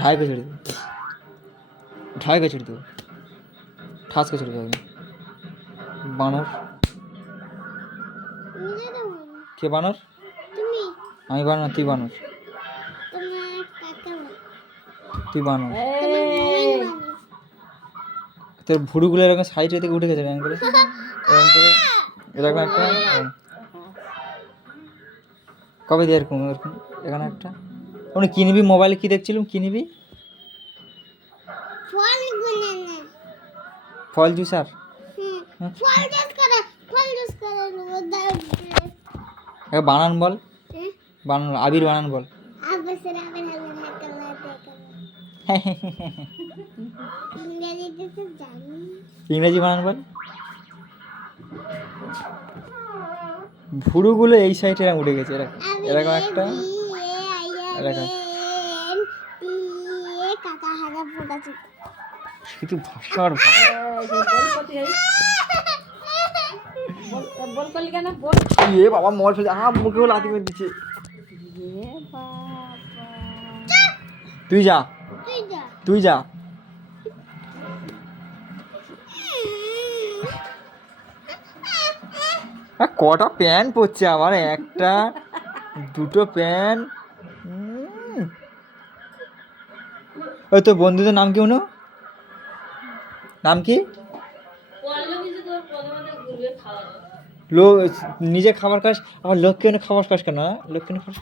ढाई के छेड़ दो, ढाई के छेड़ दो, ठास के छेड़ दो। বানর কে বানর? আমি বানর, তুই বানর, তুই বানর। তোর ভুড়ুগুলো এরকম সাইডে থেকে উঠে গেছে এরকম করে, এরকম করে, এরকম একটা। কবে দিয়ে এরকম এরকম এখানে একটা। ওখানে কি নিবি? মোবাইলে কি দেখছিলাম, কি নিবি? ফল জুসার। বানান বল, বানান, আবির বানান বল। ইংরেজি বানান বল। ভুরুগুলো এই সাইডে এরকম উঠে গেছে, এরকম এরকম একটা, এরকম। কিন্তু ভাষার এ বাবা মল ফেলে মুখেও লাথি মেরে দিচ্ছে। তুই যা, তুই যা। কটা প্যান্ট পরছে আমার, একটা দুটো প্যান্ট। ওই তোর বন্ধুদের নাম কি? অনু নাম কি? লো নিজে খাবার খাস আবার লোককে এনে খাবার খাস কেন? লোককে এনে খাস।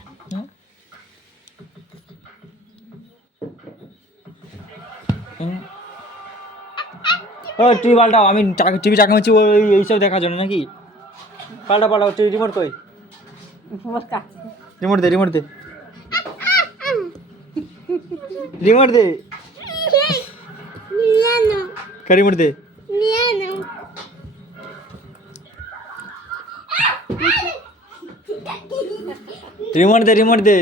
ও টিভি পাল্টাও, আমি টিভি টাকা মারছি ওই এইসব দেখার জন্য নাকি? পাল্টা পাল্টাও, তুই রিমোট কই? রিমোট দে, রিমোট দে, রিমোট দে, রিমোট দে। রিমোট দে, রিমোট দে,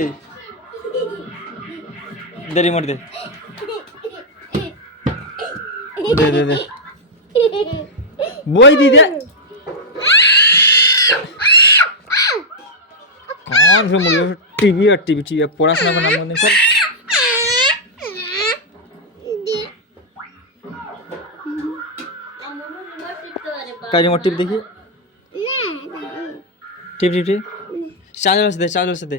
দে রিমোট দে, দে দে দে, বই দি দে। কান সে মরে টিভি আর টিভি, টিভি পড়াশোনা করে নাম বন্ধ কর। কাজ রিমোট টিপ দেখি, টিপ টিপ টিপ। চার্জার আছে দে, চার্জার আছে দে।